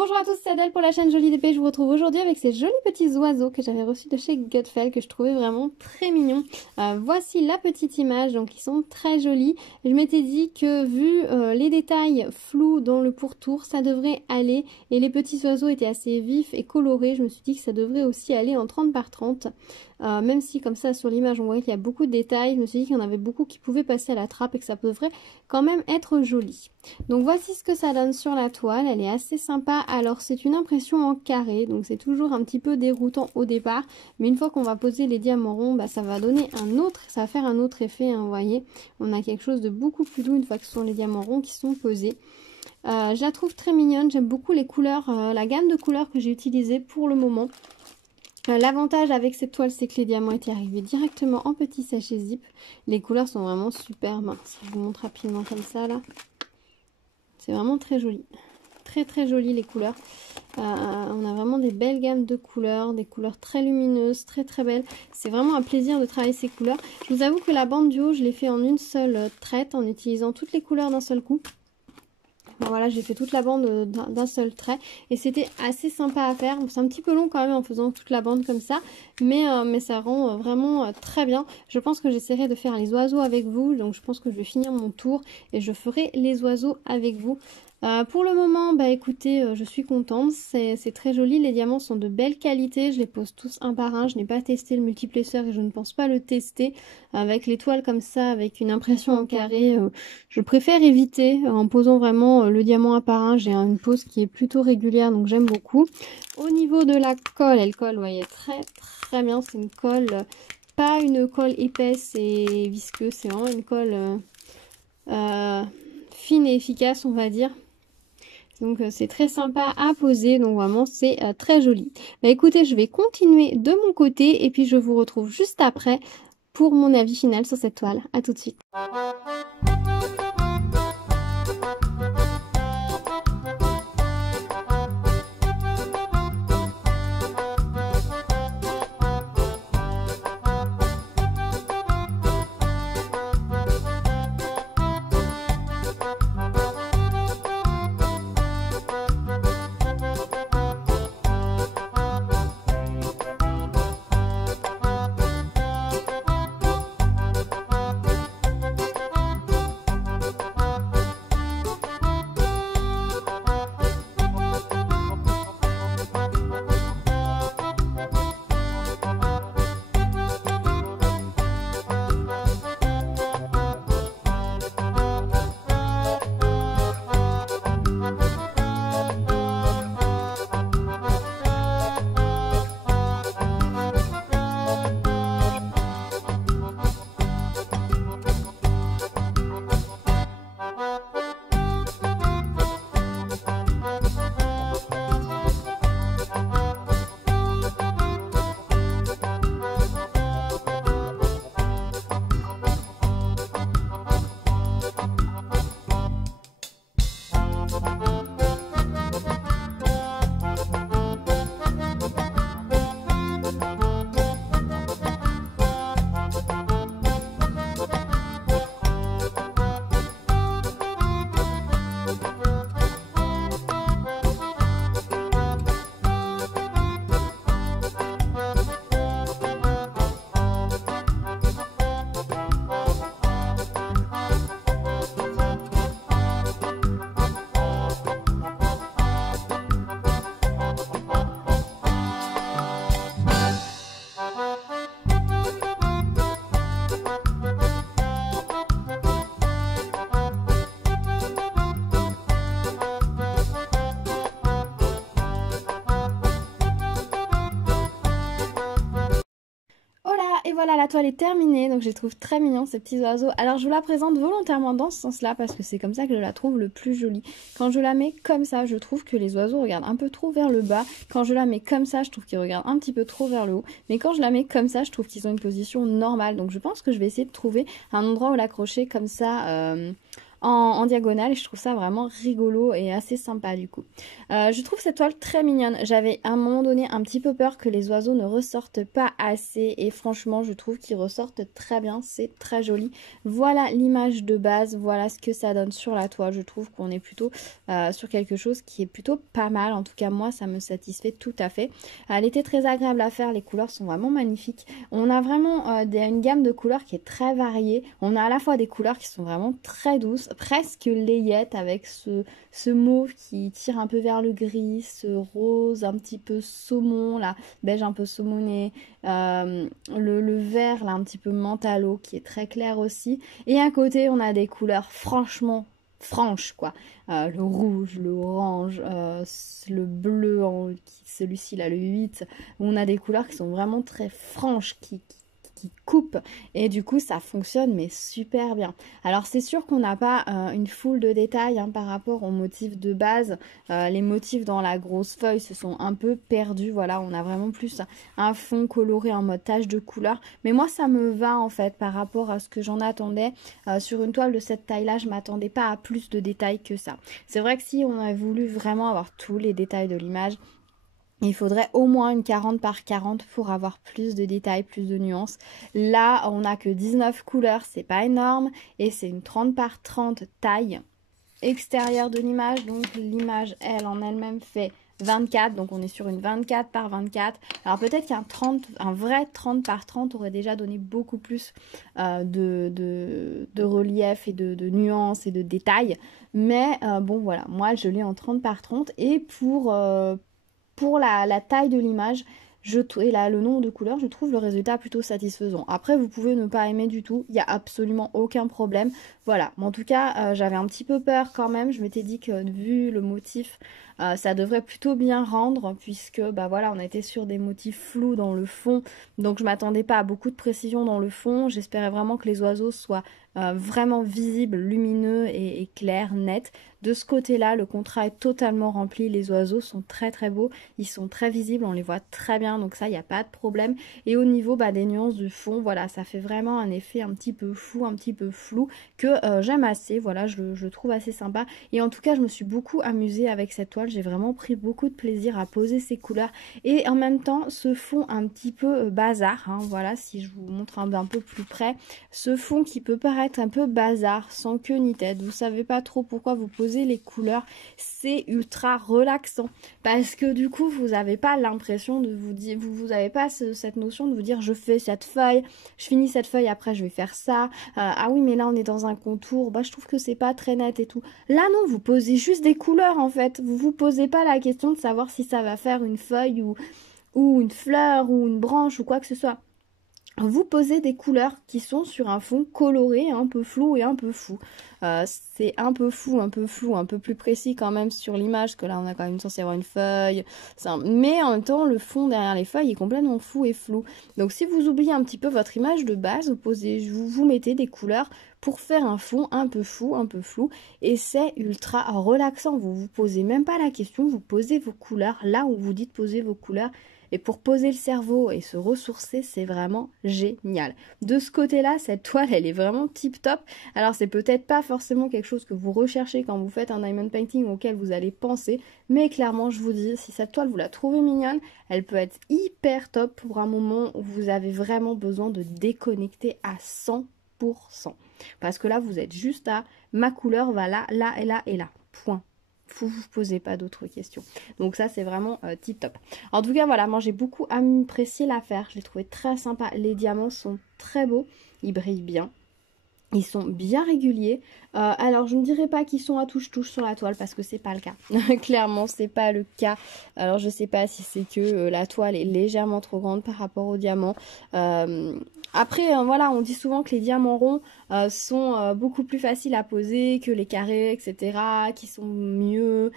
Bonjour à tous, c'est Adèle pour la chaîne Jolie d'épée. Je vous retrouve aujourd'hui avec ces jolis petits oiseaux que j'avais reçus de chez Gutfeld, que je trouvais vraiment très mignons. Voici la petite image, donc ils sont très jolis. Je m'étais dit que vu les détails flous dans le pourtour, ça devrait aller. Et les petits oiseaux étaient assez vifs et colorés, je me suis dit que ça devrait aussi aller en 30 par 30. Même si comme ça sur l'image on voit qu'il y a beaucoup de détails, je me suis dit qu'il y en avait beaucoup qui pouvaient passer à la trappe et que ça devrait quand même être joli. Donc voici ce que ça donne sur la toile, elle est assez sympa. Alors c'est une impression en carré, donc c'est toujours un petit peu déroutant au départ, mais une fois qu'on va poser les diamants ronds, bah, ça va donner ça va faire un autre effet, hein, vous voyez. On a quelque chose de beaucoup plus doux une fois que ce sont les diamants ronds qui sont posés. Je la trouve très mignonne, j'aime beaucoup les couleurs, la gamme de couleurs que j'ai utilisée pour le moment. L'avantage avec cette toile, c'est que les diamants étaient arrivés directement en petit sachet zip. Les couleurs sont vraiment superbes. Si je vous montre rapidement comme ça, là, c'est vraiment très joli. Très très joli les couleurs. On a vraiment des belles gammes de couleurs, des couleurs très lumineuses, très très belles. C'est vraiment un plaisir de travailler ces couleurs. Je vous avoue que la bande du haut, je l'ai fait en une seule traite, en utilisant toutes les couleurs d'un seul coup. Bon, voilà, j'ai fait toute la bande d'un seul trait et c'était assez sympa à faire. C'est un petit peu long quand même en faisant toute la bande comme ça, mais ça rend vraiment très bien. Je pense que j'essaierai de faire les oiseaux avec vous, donc je pense que je vais finir mon tour et je ferai les oiseaux avec vous. Pour le moment, bah écoutez, je suis contente, c'est très joli, les diamants sont de belle qualité, je les pose tous un par un, je n'ai pas testé le multiplesseur et je ne pense pas le tester avec les toiles comme ça, avec une impression en carré, je préfère éviter en posant vraiment le diamant un par un. J'ai une pose qui est plutôt régulière, donc j'aime beaucoup. Au niveau de la colle, elle colle, vous voyez, très très bien, c'est une colle, pas une colle épaisse et visqueuse, c'est vraiment une colle fine et efficace, on va dire. Donc c'est très sympa à poser, donc vraiment c'est très joli. Bah écoutez, je vais continuer de mon côté et puis je vous retrouve juste après pour mon avis final sur cette toile. A tout de suite. Et voilà, la toile est terminée, donc je les trouve très mignons ces petits oiseaux. Alors je vous la présente volontairement dans ce sens là parce que c'est comme ça que je la trouve le plus jolie. Quand je la mets comme ça, je trouve que les oiseaux regardent un peu trop vers le bas. Quand je la mets comme ça, je trouve qu'ils regardent un petit peu trop vers le haut. Mais quand je la mets comme ça, je trouve qu'ils ont une position normale. Donc je pense que je vais essayer de trouver un endroit où l'accrocher comme ça en diagonale et je trouve ça vraiment rigolo et assez sympa du coup. Je trouve cette toile très mignonne. J'avais à un moment donné un petit peu peur que les oiseaux ne ressortent pas assez et franchement je trouve qu'ils ressortent très bien, c'est très joli. Voilà l'image de base, voilà ce que ça donne sur la toile. Je trouve qu'on est plutôt sur quelque chose qui est plutôt pas mal. En tout cas moi ça me satisfait tout à fait. Elle était très agréable à faire, les couleurs sont vraiment magnifiques. On a vraiment une gamme de couleurs qui est très variée. On a à la fois des couleurs qui sont vraiment très douces, presque layettes avec ce mauve qui tire un peu vers le gris, ce rose un petit peu saumon, là, beige un peu saumoné, le vert là un petit peu mentalo qui est très clair aussi. Et à côté on a des couleurs franchement franches quoi. Le rouge, le orange, le bleu, celui-ci là le 8. On a des couleurs qui sont vraiment très franches, qui coupent et du coup ça fonctionne mais super bien. Alors c'est sûr qu'on n'a pas une foule de détails par rapport aux motifs de base. Les motifs dans la grosse feuille se sont un peu perdus, voilà, on a vraiment plus un fond coloré en mode tache de couleur, mais moi ça me va en fait par rapport à ce que j'en attendais. Sur une toile de cette taille là je m'attendais pas à plus de détails que ça. C'est vrai que si on avait voulu vraiment avoir tous les détails de l'image, il faudrait au moins une 40 par 40 pour avoir plus de détails, plus de nuances. Là, on n'a que 19 couleurs, c'est pas énorme. Et c'est une 30 par 30 taille extérieure de l'image. Donc l'image, elle, en elle-même fait 24. Donc on est sur une 24 par 24. Alors peut-être un vrai 30 par 30 aurait déjà donné beaucoup plus de relief et de nuances et de détails. Mais bon voilà, moi je l'ai en 30 par 30. Et pour la taille de l'image et là, le nombre de couleurs, je trouve le résultat plutôt satisfaisant. Après, vous pouvez ne pas aimer du tout, il n'y a absolument aucun problème. Voilà, mais en tout cas, j'avais un petit peu peur quand même. Je m'étais dit que vu le motif, ça devrait plutôt bien rendre puisque bah voilà, on était sur des motifs flous dans le fond. Donc je m'attendais pas à beaucoup de précision dans le fond. J'espérais vraiment que les oiseaux soient vraiment visibles, lumineux et clairs, nets. De ce côté-là, le contrat est totalement rempli. Les oiseaux sont très très beaux, ils sont très visibles, on les voit très bien, donc ça, il n'y a pas de problème. Et au niveau des nuances du fond, voilà, ça fait vraiment un effet un petit peu fou, un petit peu flou, que j'aime assez, voilà, je le trouve assez sympa. Et en tout cas, je me suis beaucoup amusée avec cette toile, j'ai vraiment pris beaucoup de plaisir à poser ces couleurs. Et en même temps, ce fond un petit peu bazar, voilà, si je vous montre un peu plus près, ce fond qui peut paraître un peu bazar, sans queue ni tête, vous savez pas trop pourquoi vous posez les couleurs, c'est ultra relaxant parce que du coup vous n'avez pas l'impression de vous dire, vous n'avez pas cette notion de vous dire je fais cette feuille, je finis cette feuille, après je vais faire ça, ah oui mais là on est dans un contour, bah je trouve que c'est pas très net et tout. Là non, vous posez juste des couleurs en fait, vous vous posez pas la question de savoir si ça va faire une feuille ou une fleur ou une branche ou quoi que ce soit. Vous posez des couleurs qui sont sur un fond coloré, un peu flou et un peu fou. C'est un peu flou, un peu plus précis quand même sur l'image, que là on a quand même censé avoir une feuille. Mais en même temps, le fond derrière les feuilles est complètement fou et flou. Donc si vous oubliez un petit peu votre image de base, vous mettez des couleurs pour faire un fond un peu fou, un peu flou. Et c'est ultra relaxant. Vous vous posez même pas la question, vous posez vos couleurs là où vous dites poser vos couleurs. Et pour poser le cerveau et se ressourcer, c'est vraiment génial. De ce côté-là, cette toile, elle est vraiment tip top. Alors, c'est peut-être pas forcément quelque chose que vous recherchez quand vous faites un diamond painting auquel vous allez penser. Mais clairement, je vous dis, si cette toile, vous la trouvez mignonne, elle peut être hyper top pour un moment où vous avez vraiment besoin de déconnecter à 100%. Parce que là, vous êtes juste à ma couleur va là, là et là et là. Point. Vous vous posez pas d'autres questions. Donc ça c'est vraiment tip top. En tout cas voilà, moi j'ai beaucoup apprécié l'affaire. Je l'ai trouvé très sympa. Les diamants sont très beaux. Ils brillent bien. Ils sont bien réguliers. Alors je ne dirais pas qu'ils sont à touche-touche sur la toile parce que c'est pas le cas. Clairement c'est pas le cas. Alors je sais pas si c'est que la toile est légèrement trop grande par rapport aux diamants. Après voilà, on dit souvent que les diamants ronds sont beaucoup plus faciles à poser que les carrés, etc. Qui sont mieux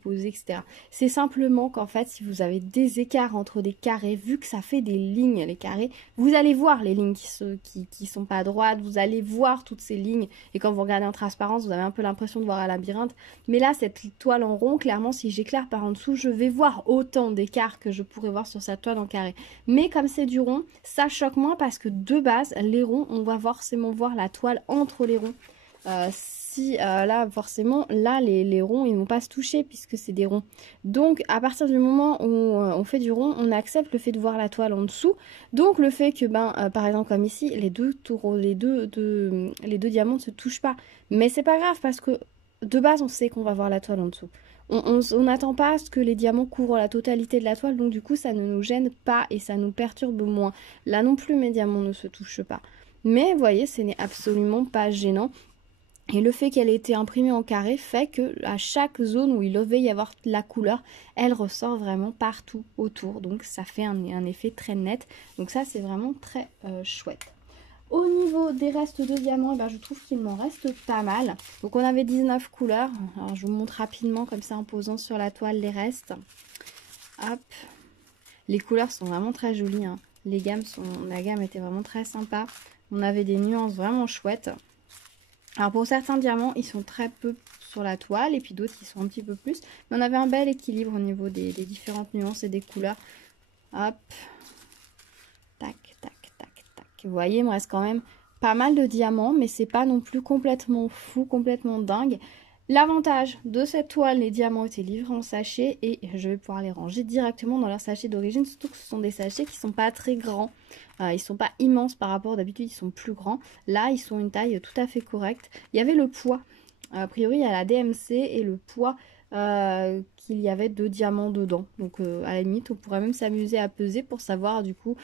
posés, etc. C'est simplement qu'en fait si vous avez des écarts entre des carrés, vu que ça fait des lignes les carrés, vous allez voir les lignes qui sont pas droites, vous allez voir toutes ces lignes et quand vous regardez en transparence vous avez un peu l'impression de voir un labyrinthe, mais là cette toile en rond, clairement si j'éclaire par en dessous je vais voir autant d'écarts que je pourrais voir sur cette toile en carré, mais comme c'est du rond ça choque moins parce que de base les ronds on va forcément voir la toile entre les ronds. si là forcément là les ronds ils vont pas se toucher puisque c'est des ronds. Donc à partir du moment où on fait du rond, on accepte le fait de voir la toile en dessous. Donc le fait que par exemple comme ici les deux diamants ne se touchent pas. Mais c'est pas grave parce que de base on sait qu'on va voir la toile en dessous. On n'attend pas à ce que les diamants couvrent la totalité de la toile, donc du coup ça ne nous gêne pas et ça nous perturbe moins. Là non plus mes diamants ne se touchent pas. Mais vous voyez, ce n'est absolument pas gênant. Et le fait qu'elle ait été imprimée en carré fait que à chaque zone où il devait y avoir la couleur, elle ressort vraiment partout autour. Donc ça fait un effet très net. Donc ça c'est vraiment très chouette. Au niveau des restes de diamants, je trouve qu'il m'en reste pas mal. Donc on avait 19 couleurs. Alors je vous montre rapidement comme ça en posant sur la toile les restes. Hop. Les couleurs sont vraiment très jolies. Hein. La gamme était vraiment très sympa. On avait des nuances vraiment chouettes. Alors pour certains diamants, ils sont très peu sur la toile et puis d'autres ils sont un petit peu plus. Mais on avait un bel équilibre au niveau des différentes nuances et des couleurs. Hop. Tac, tac, tac, tac. Vous voyez, il me reste quand même pas mal de diamants, mais c'est pas non plus complètement fou, complètement dingue. L'avantage de cette toile, les diamants étaient livrés en sachet et je vais pouvoir les ranger directement dans leur sachet d'origine, surtout que ce sont des sachets qui sont pas très grands. Ils sont pas immenses par rapport d'habitude, ils sont plus grands. Là, ils sont une taille tout à fait correcte. Il y avait le poids. A priori, il y a la DMC et le poids qu'il y avait 2 diamants dedans. Donc à la limite, on pourrait même s'amuser à peser pour savoir du coup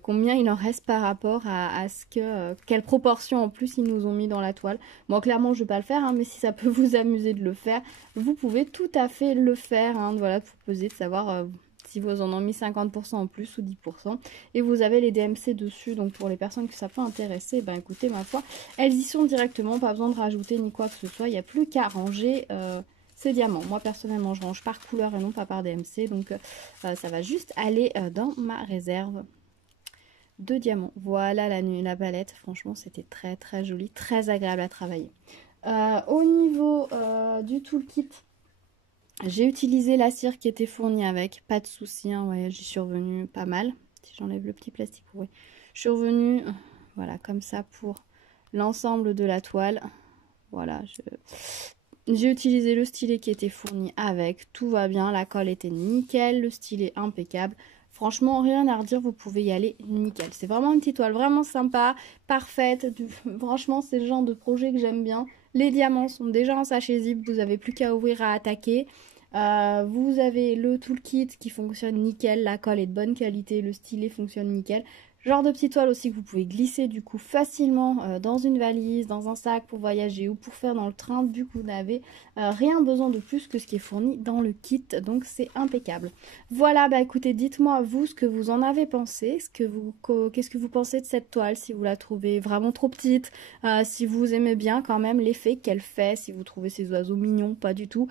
combien il en reste par rapport à ce que quelle proportion en plus ils nous ont mis dans la toile. Bon, clairement, je vais pas le faire, hein, mais si ça peut vous amuser de le faire, vous pouvez tout à fait le faire. Hein, voilà, pour peser, de savoir si vous en avez mis 50% en plus ou 10%. Et vous avez les DMC dessus, donc pour les personnes que ça peut intéresser, écoutez, ma foi, elles y sont directement, pas besoin de rajouter ni quoi que ce soit. Il n'y a plus qu'à ranger ces diamants. Moi, personnellement, je range par couleur et non pas par DMC, donc ça va juste aller dans ma réserve de diamants. Voilà la palette, franchement, c'était très très joli, très agréable à travailler. Au niveau du toolkit, j'ai utilisé la cire qui était fournie avec, pas de souci, hein, ouais, j'y suis revenue pas mal. Si j'enlève le petit plastique, oui. Je suis revenue, voilà, comme ça pour l'ensemble de la toile. Voilà, j'ai utilisé le stylet qui était fourni avec, tout va bien, la colle était nickel, le stylet impeccable. Franchement, rien à redire, vous pouvez y aller nickel. C'est vraiment une petite toile vraiment sympa, parfaite. Franchement, c'est le genre de projet que j'aime bien. Les diamants sont déjà en sachet zip, vous n'avez plus qu'à ouvrir à attaquer. Vous avez le toolkit qui fonctionne nickel, la colle est de bonne qualité, le stylet fonctionne nickel. Genre de petite toile aussi que vous pouvez glisser du coup facilement dans une valise, dans un sac pour voyager ou pour faire dans le train, vu que vous n'avez rien besoin de plus que ce qui est fourni dans le kit, donc c'est impeccable. Voilà, écoutez, dites-moi vous ce que vous en avez pensé, qu'est-ce que vous pensez de cette toile, si vous la trouvez vraiment trop petite, si vous aimez bien quand même l'effet qu'elle fait, si vous trouvez ces oiseaux mignons, pas du tout.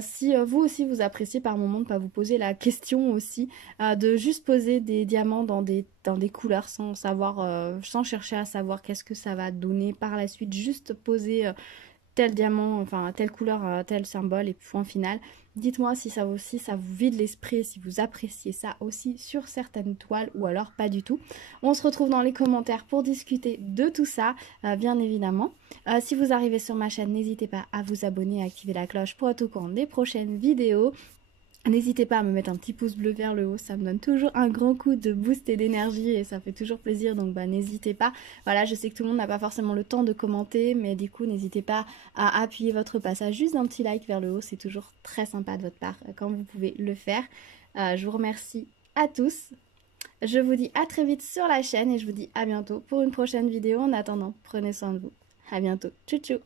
Si vous aussi vous appréciez par moment de ne pas vous poser la question aussi de juste poser des diamants dans des couleurs sans savoir, sans chercher à savoir qu'est-ce que ça va donner par la suite, juste poser tel diamant, enfin telle couleur, tel symbole et point final. Dites-moi si ça aussi ça vous vide l'esprit, si vous appréciez ça aussi sur certaines toiles ou alors pas du tout. On se retrouve dans les commentaires pour discuter de tout ça, bien évidemment. Si vous arrivez sur ma chaîne, n'hésitez pas à vous abonner et à activer la cloche pour être au courant des prochaines vidéos. N'hésitez pas à me mettre un petit pouce bleu vers le haut, ça me donne toujours un grand coup de boost et d'énergie et ça fait toujours plaisir, donc n'hésitez pas. Voilà, je sais que tout le monde n'a pas forcément le temps de commenter, mais du coup n'hésitez pas à appuyer votre passage juste d'un petit like vers le haut, c'est toujours très sympa de votre part quand vous pouvez le faire. Je vous remercie à tous, je vous dis à très vite sur la chaîne et je vous dis à bientôt pour une prochaine vidéo. En attendant, prenez soin de vous, à bientôt, tchou tchou.